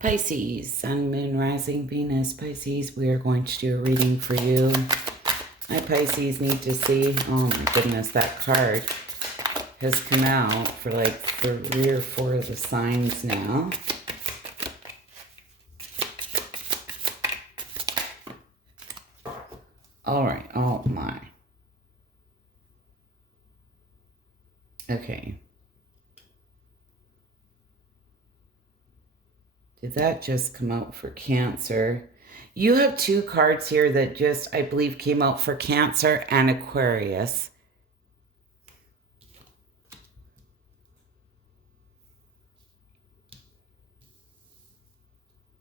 Pisces, Sun, Moon, Rising, Venus, Pisces, we are going to do a reading for you. My Pisces need to see, oh my goodness, that card has come out for like 3 or 4 of the signs now. All right, oh my. Okay. Did that just come out for Cancer? You have 2 cards here that just, I believe, came out for Cancer and Aquarius.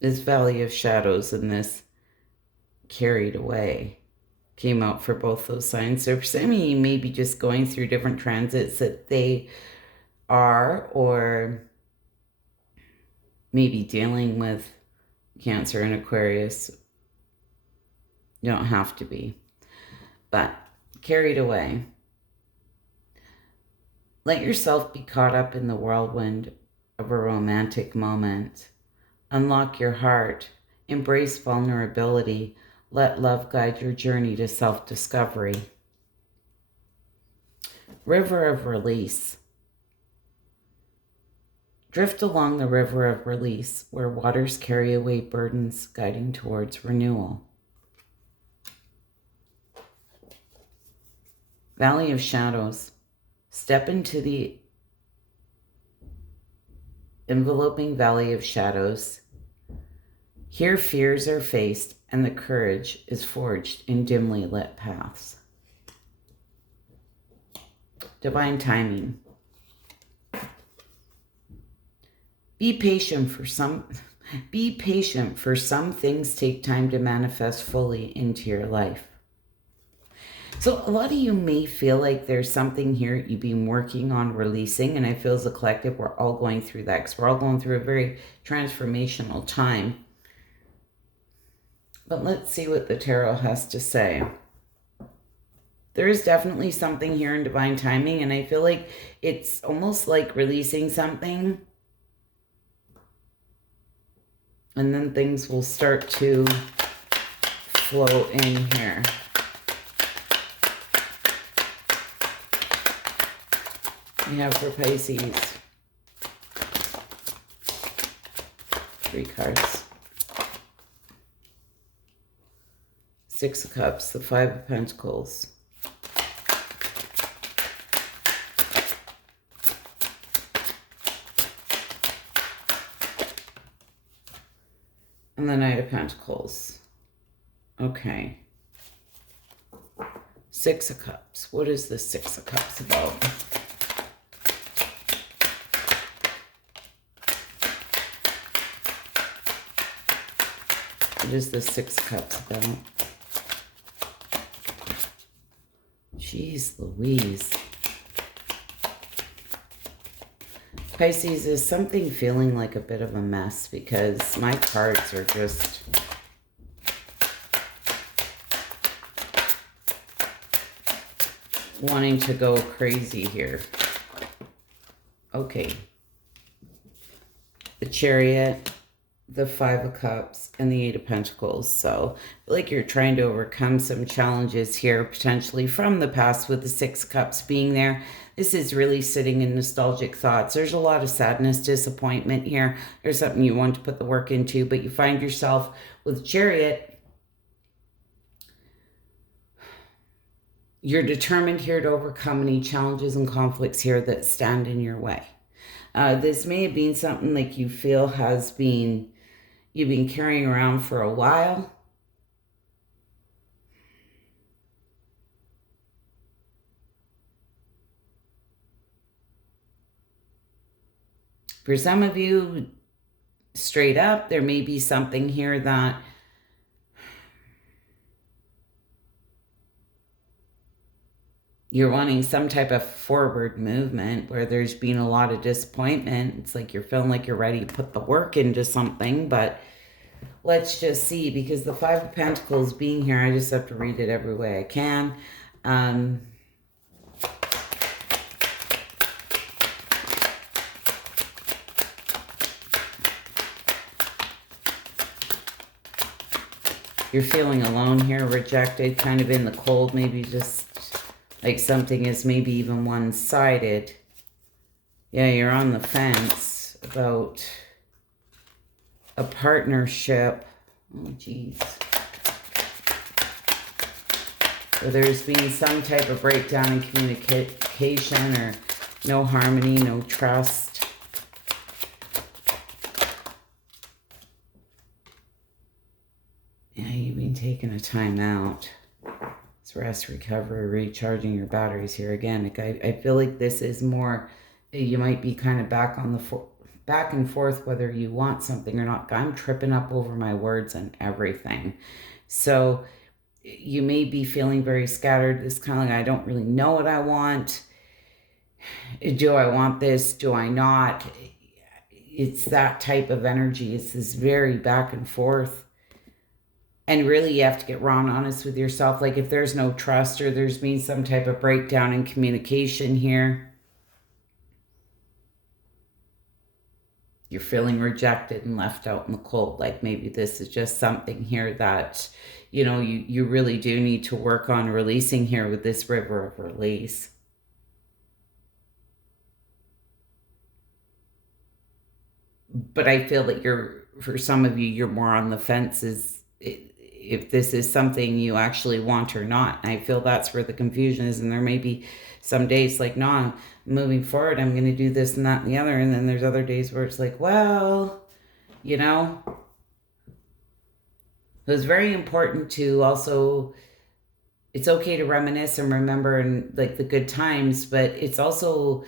This Valley of Shadows and this Carried Away came out for both those signs. So for some of you, maybe just going through different transits that they are, or maybe dealing with Cancer and Aquarius. You don't have to be. But carried away. Let yourself be caught up in the whirlwind of a romantic moment. Unlock your heart. Embrace vulnerability. Let love guide your journey to self-discovery. River of release. Drift along the river of release, where waters carry away burdens, guiding towards renewal. Valley of Shadows. Step into the enveloping valley of shadows. Here fears are faced, and the courage is forged in dimly lit paths. Divine timing. Be patient for some things take time to manifest fully into your life. So a lot of you may feel like there's something here you've been working on releasing, and I feel as a collective we're all going through that because we're all going through a very transformational time. But let's see what the tarot has to say. There is definitely something here in divine timing, and I feel like it's almost like releasing something, and then things will start to flow in here. We have for Pisces 3 cards. 6 of Cups, the 5 of Pentacles. And the Knight of Pentacles. Okay. 6 of Cups. What is the 6 of Cups about? What is the 6 of Cups about? Jeez Louise. Pisces, is something feeling like a bit of a mess because my cards are just wanting to go crazy here. Okay. The Chariot, the 5 of Cups, and the 8 of Pentacles. So I feel like you're trying to overcome some challenges here, potentially from the past, with the 6 of Cups being there. This is really sitting in nostalgic thoughts. There's a lot of sadness, disappointment here. There's something you want to put the work into, but you find yourself with Chariot. You're determined here to overcome any challenges and conflicts here that stand in your way. This may have been something like you feel has been, you've been carrying around for a while. For some of you, straight up, there may be something here that you're wanting some type of forward movement where there's been a lot of disappointment. It's like you're feeling like you're ready to put the work into something, but let's just see, because the 5 of Pentacles being here, I just have to read it every way I can. You're feeling alone here, rejected, kind of in the cold, maybe just like something is maybe even one-sided. Yeah, you're on the fence about a partnership. Oh, geez. So there's been some type of breakdown in communication or no harmony, no trust. Yeah, you've been taking a time out. It's rest, recovery, recharging your batteries here again. Like I feel like this is more, you might be kind of back on the back and forth whether you want something or not. I'm tripping up over my words and everything. So you may be feeling very scattered. This kind of like, I don't really know what I want. Do I want this? Do I not? It's that type of energy. It's this very back and forth. And really, you have to get raw and honest with yourself. Like if there's no trust or there's been some type of breakdown in communication here, you're feeling rejected and left out in the cold. Like maybe this is just something here that, you know, you really do need to work on releasing here with this river of release. But I feel that for some of you, you're more on the fence if this is something you actually want or not. I feel that's where the confusion is. And there may be some days like, no, I'm moving forward. I'm going to do this and that and the other. And then there's other days where it's like, well, you know, it was very important to also, it's okay to reminisce and remember and like the good times, but it's also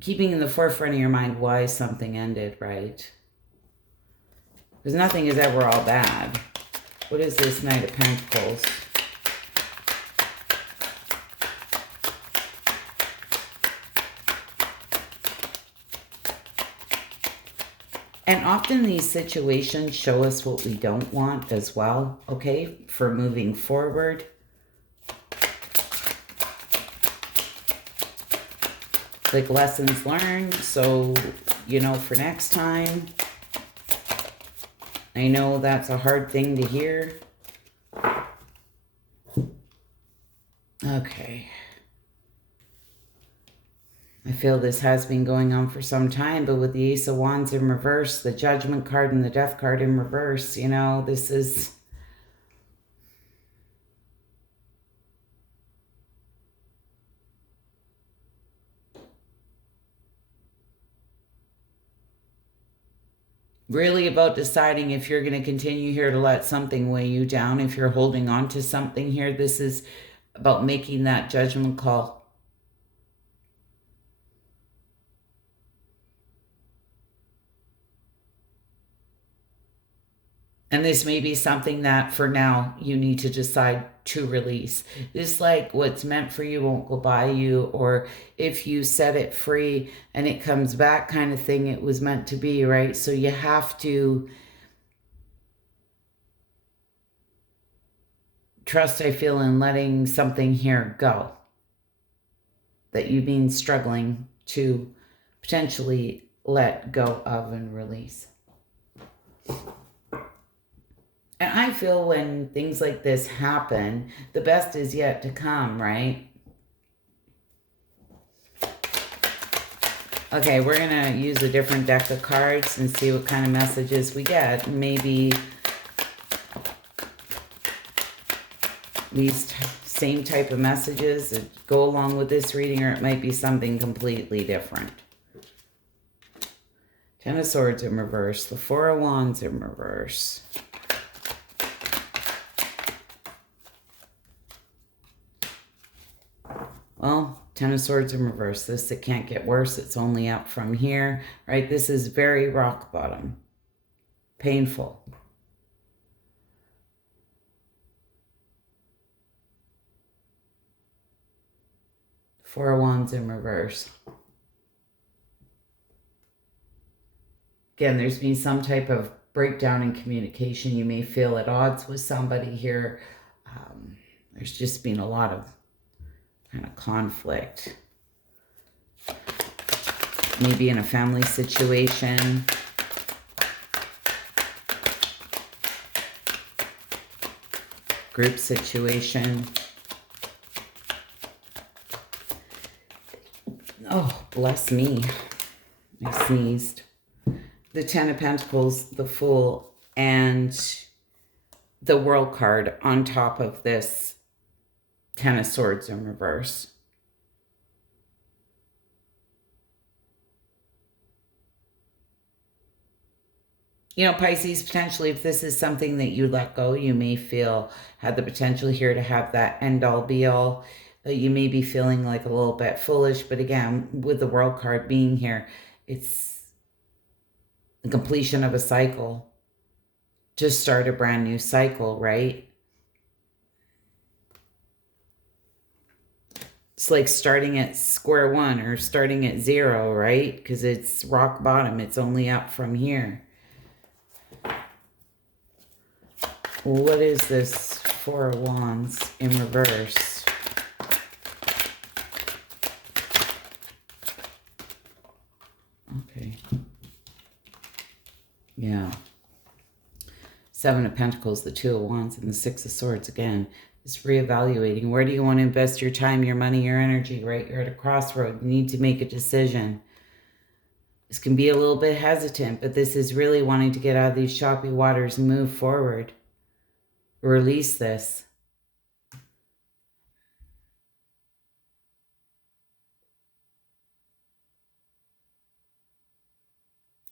keeping in the forefront of your mind why something ended, right? Because nothing is ever all bad. What is this Knight of Pentacles? And often these situations show us what we don't want as well, okay, for moving forward. Like lessons learned, so, you know, for next time. I know that's a hard thing to hear. Okay. I feel this has been going on for some time, but with the Ace of Wands in reverse, the Judgment card and the Death card in reverse, you know, this is... really about deciding if you're going to continue here to let something weigh you down. If you're holding on to something here, this is about making that judgment call. And this may be something that for now you need to decide to release. This, like, what's meant for you won't go by you, or if you set it free and it comes back kind of thing, it was meant to be, right? So you have to trust, I feel, in letting something here go that you've been struggling to potentially let go of and release. And I feel when things like this happen, the best is yet to come, right? Okay, we're going to use a different deck of cards and see what kind of messages we get. Maybe these same type of messages that go along with this reading, or it might be something completely different. Ten of Swords in reverse, the Four of Wands in reverse. Well, Ten of Swords in reverse. This, it can't get worse. It's only up from here, right? This is very rock bottom. Painful. Four of Wands in reverse. Again, there's been some type of breakdown in communication. You may feel at odds with somebody here. There's just been a lot of kind of conflict. Maybe in a family situation. group situation. Oh, bless me. I sneezed. The Ten of Pentacles, the Fool, and the World card on top of this Ten of Swords in reverse. You know, Pisces, potentially, if this is something that you let go, you may feel had the potential here to have that end-all, be-all. You may be feeling like a little bit foolish, but again, with the World card being here, it's the completion of a cycle. To start a brand new cycle, right? It's like starting at square one or starting at zero, right? Because it's rock bottom. It's only up from here. What is this Four of Wands in reverse? Okay. Yeah. Seven of Pentacles, the Two of Wands, and the Six of Swords again. It's reevaluating. Where do you want to invest your time, your money, your energy, right? You're at a crossroad. You need to make a decision. This can be a little bit hesitant, but this is really wanting to get out of these choppy waters and move forward. Release this.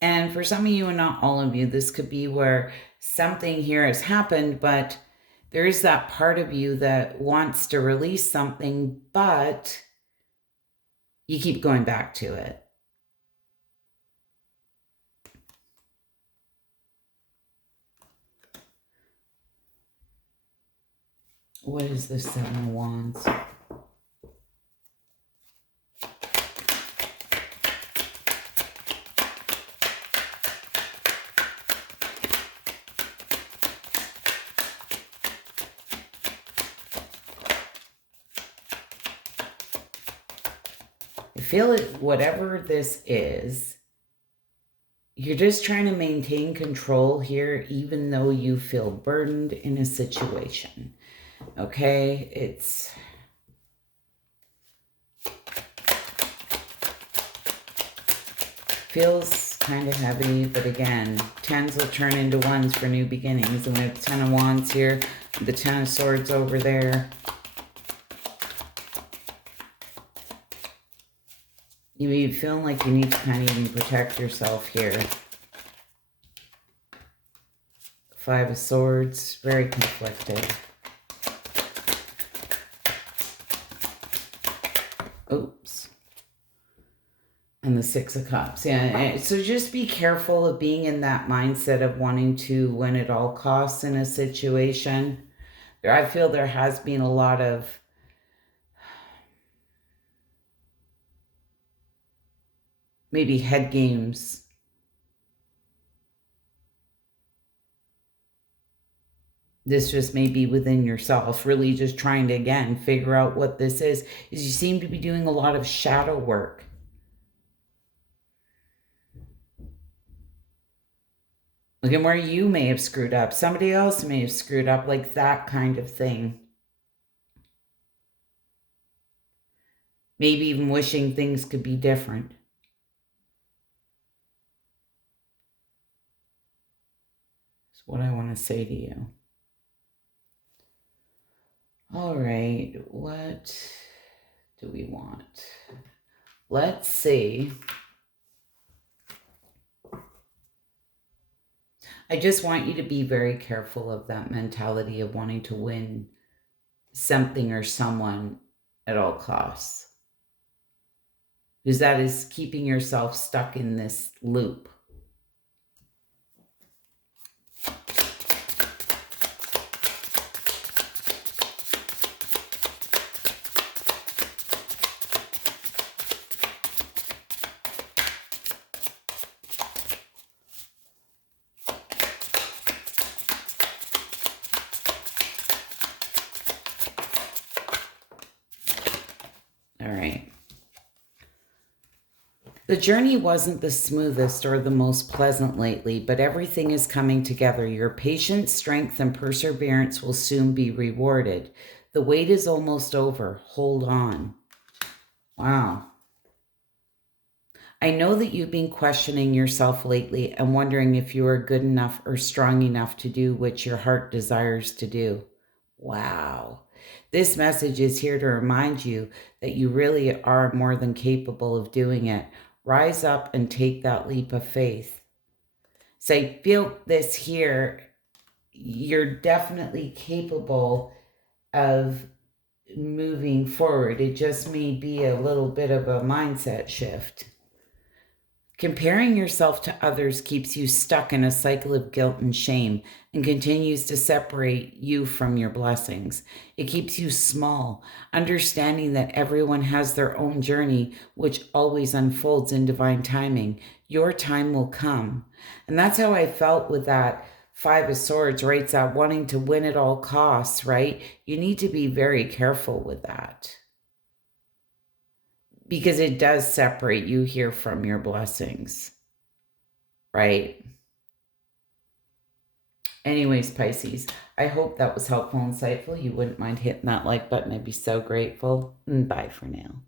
And for some of you and not all of you, this could be where something here has happened, but there is that part of you that wants to release something, but you keep going back to it. What is the Seven of Wands? I feel it, whatever this is, you're just trying to maintain control here, even though you feel burdened in a situation. Okay, it's feels kind of heavy, but again, tens will turn into ones for new beginnings. And we have the Ten of Wands here, the Ten of Swords over there. You may be feeling like you need to kind of even protect yourself here. Five of Swords, very conflicted. Oops. And the Six of Cups. Yeah, so just be careful of being in that mindset of wanting to win at all costs in a situation. I feel there has been a lot of maybe head games. This just may be within yourself, really just trying to, again, figure out what this is you seem to be doing a lot of shadow work. Look at where you may have screwed up. Somebody else may have screwed up, like that kind of thing. Maybe even wishing things could be different. That's what I want to say to you. All right, what do we want? Let's see. I just want you to be very careful of that mentality of wanting to win something or someone at all costs. Because that is keeping yourself stuck in this loop. All right. The journey wasn't the smoothest or the most pleasant lately, but everything is coming together. Your patience, strength, and perseverance will soon be rewarded. The wait is almost over. Hold on. Wow. I know that you've been questioning yourself lately and wondering if you are good enough or strong enough to do what your heart desires to do. Wow. This message is here to remind you that you really are more than capable of doing it. Rise up and take that leap of faith. Say, feel this here. You're definitely capable of moving forward. It just may be a little bit of a mindset shift. Comparing yourself to others keeps you stuck in a cycle of guilt and shame and continues to separate you from your blessings. It keeps you small, understanding that everyone has their own journey, which always unfolds in divine timing. Your time will come. And that's how I felt with that Five of Swords, right? It's that wanting to win at all costs, right? You need to be very careful with that, because it does separate you here from your blessings, right? Anyways, Pisces, I hope that was helpful and insightful. You wouldn't mind hitting that like button. I'd be so grateful. Bye for now.